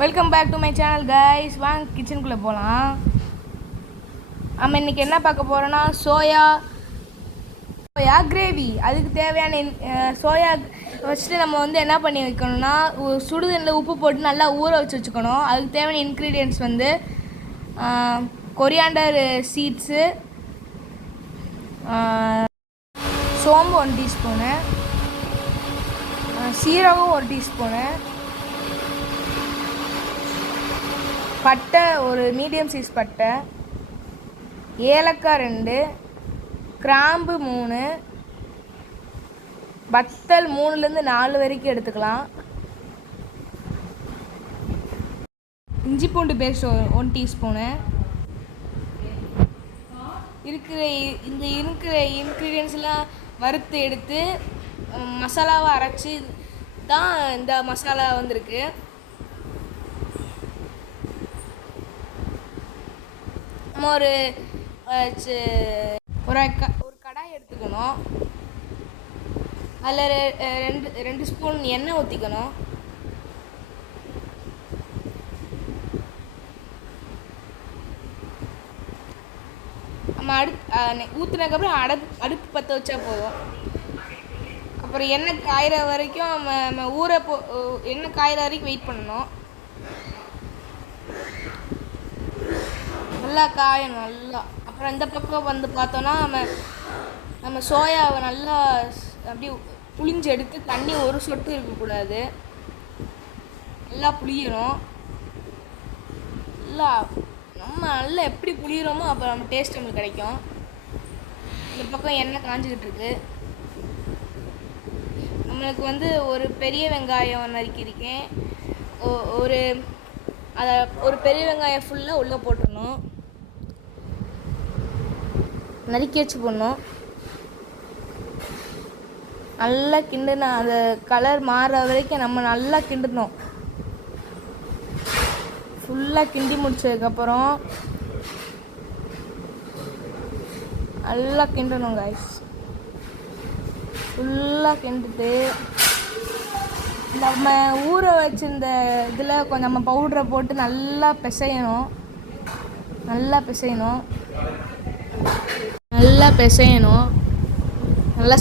Welcome back to my channel guys. வாங்க கிச்சனுக்குள்ளே போகலாம். நம்ம இன்றைக்கி என்ன பார்க்க போகிறோன்னா சோயா கிரேவி. அதுக்கு தேவையான சோயா ஃபஸ்ட்டு நம்ம வந்து என்ன பண்ணி வைக்கணும்னா சுடுதண்ணில் உப்பு போட்டு நல்லா ஊற வச்சுக்கணும். அதுக்கு தேவையான இன்க்ரீடியன்ட்ஸ் வந்து கொரியாண்டர் சீட்ஸு, சோம்பு 1 டீஸ்பூனு, சீரகம் 1 டீஸ்பூனு, பட்டை ஒரு மீடியம் சைஸ் பட்டை, ஏலக்காய் 2, கிராம்பு 3, வத்தல் 3லேருந்து 4 வரைக்கும் எடுத்துக்கலாம். இஞ்சி பூண்டு பேஸ்ட் 1 டீஸ்பூனு. இருக்கிற இன்க்ரீடியன்ஸ்லாம் வறுத்து எடுத்து மசாலாவை அரைச்சி தான் இந்த மசாலா வந்திருக்கு. நம்ம ஒரு கடாய் எடுத்துக்கணும். அதில் 2 ஸ்பூன் எண்ணெய் ஊற்றிக்கணும். நம்ம ஊற்றுனதுக்கப்புறம் அடுப்பு பற்ற வச்சா போதும். அப்புறம் எண்ணெய் காயிற வரைக்கும் நம்ம எண்ணெய் காயிற வரைக்கும் வெயிட் பண்ணணும். நல்லா காயணும் நல்லா. அப்புறம் இந்த பக்கம் வந்து பார்த்தோன்னா நம்ம சோயாவை நல்லா அப்படியே புளிஞ்சு எடுத்து தண்ணி ஒரு சொட்டு இருக்கக்கூடாது. நல்லா புளியணும். நல்லா எப்படி புளிகிறோமோ அப்போ நம்ம டேஸ்ட் நம்மளுக்கு கிடைக்கும். இந்த பக்கம் எண்ணெய் காஞ்சிக்கிட்டு இருக்கு. நம்மளுக்கு வந்து ஒரு பெரிய வெங்காயம் நறுக்கியிருக்கேன். ஒரு பெரிய வெங்காயம் ஃபுல்லாக உள்ளே போட்டுடணும். நறுக்கி வச்சு போடணும். நல்லா கிண்டுனா அந்த கலர் மாறுற வரைக்கும் நம்ம நல்லா கிண்டணும். ஃபுல்லாக கிண்டி முடிச்சதுக்கப்புறம் நல்லா கிண்டணும் கைஸ். ஃபுல்லாக கிண்டிட்டு நம்ம ஊற வச்சிருந்த இதில் கொஞ்சம் நம்ம பவுடரை போட்டு நல்லா பிசையணும். நல்லா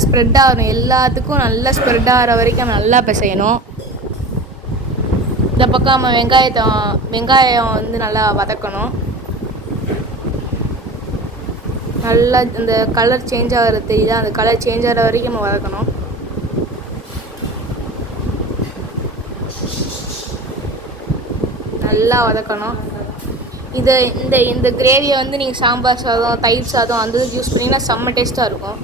ஸ்ப்ரெட் ஆகணும். எல்லாத்துக்கும் நல்லா ஸ்ப்ரெட் ஆகிற வரைக்கும் நல்லா பிசையணும். இந்த பக்கம் நம்ம வெங்காயம் வந்து நல்லா வதக்கணும். நல்லா இந்த கலர் சேஞ்ச் ஆகிறது தெரியுது. அந்த கலர் சேஞ்ச் ஆகிற வரைக்கும் நம்ம வதக்கணும். நல்லா வதக்கணும். இந்த கிரேவியை வந்து நீங்கள் சாம்பார் சாதம், தயிர் சாதம் அந்த இதுக்கு யூஸ் பண்ணிங்கன்னா செம்ம டேஸ்ட்டாக இருக்கும்.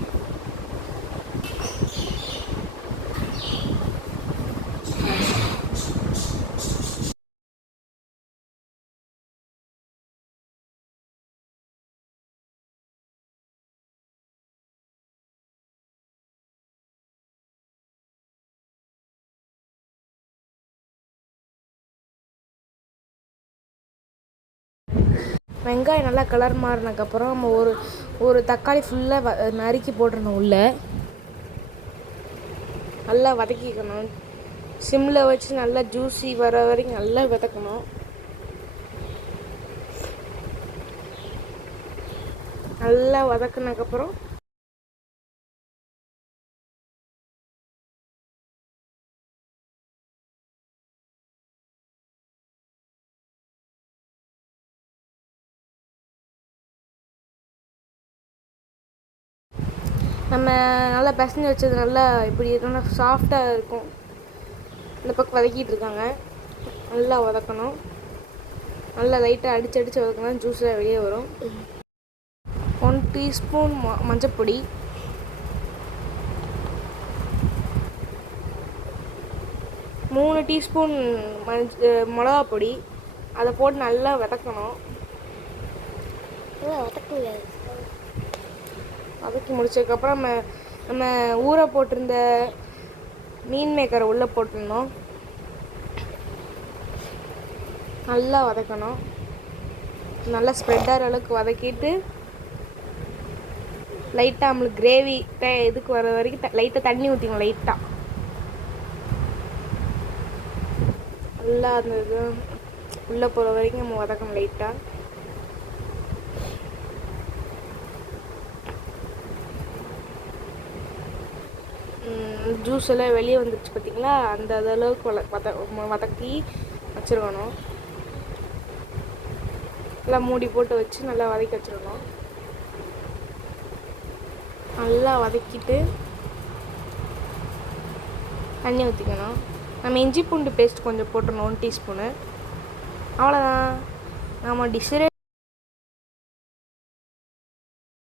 வெங்காயம் நல்லா கலர் மாறினதுக்கப்புறம் நம்ம ஒரு தக்காளி ஃபுல்லாக நறுக்கி போட்டுருணும். உள்ளே நல்லா வதக்கிக்கணும். சிம்மில் வச்சு நல்லா ஜூஸி வர வரைக்கும் நல்லா வதக்கணும். நல்லா வதக்கினதுக்கப்புறம் நம்ம நல்லா பிசைஞ்சு வச்சது நல்லா இப்படி நல்லா சாஃப்டாக இருக்கும். இந்த பக்கம் வதக்கிட்டு இருக்காங்க. நல்லா வதக்கணும். நல்லா லைட்டாக அடித்து வதக்கணும். ஜூஸில் வெளியே வரும். 1 டீஸ்பூன் மஞ்சப்பொடி, 3 டீஸ்பூன் மிளகா பொடி. அதை போட்டு நல்லா வதக்கணும். வதக்கி முடிச்சதுக்கப்புறம் நம்ம ஊற போட்டிருந்த மீன் மேக்கரை உள்ளே போட்டுடணும். நல்லா வதக்கணும். நல்லா ஸ்ப்ரெட் ஆகிற அளவுக்கு வதக்கிட்டு லைட்டாக நம்மளுக்கு கிரேவி இதுக்கு வர வரைக்கும் லைட்டாக தண்ணி ஊற்றிக்கணும். லைட்டாக நல்லா அந்த இது உள்ளே போகிற வரைக்கும் நம்ம வதக்கணும் லைட்டாக. ஜூஸ் எல்லாம் வெளியே வந்துடுச்சு பார்த்தீங்களா, அந்த அளவுக்கு வதக்கி வச்சுருக்கணும். நல்லா மூடி போட்டு வச்சு நல்லா வதக்கி வச்சுருக்கணும். நல்லா வதக்கிட்டு தண்ணி ஊற்றிக்கணும். நம்ம இஞ்சி பூண்டு பேஸ்ட் கொஞ்சம் போட்டுடணும், 1 டீஸ்பூனு. அவ்வளோதான், நம்ம டிஷ்ஷு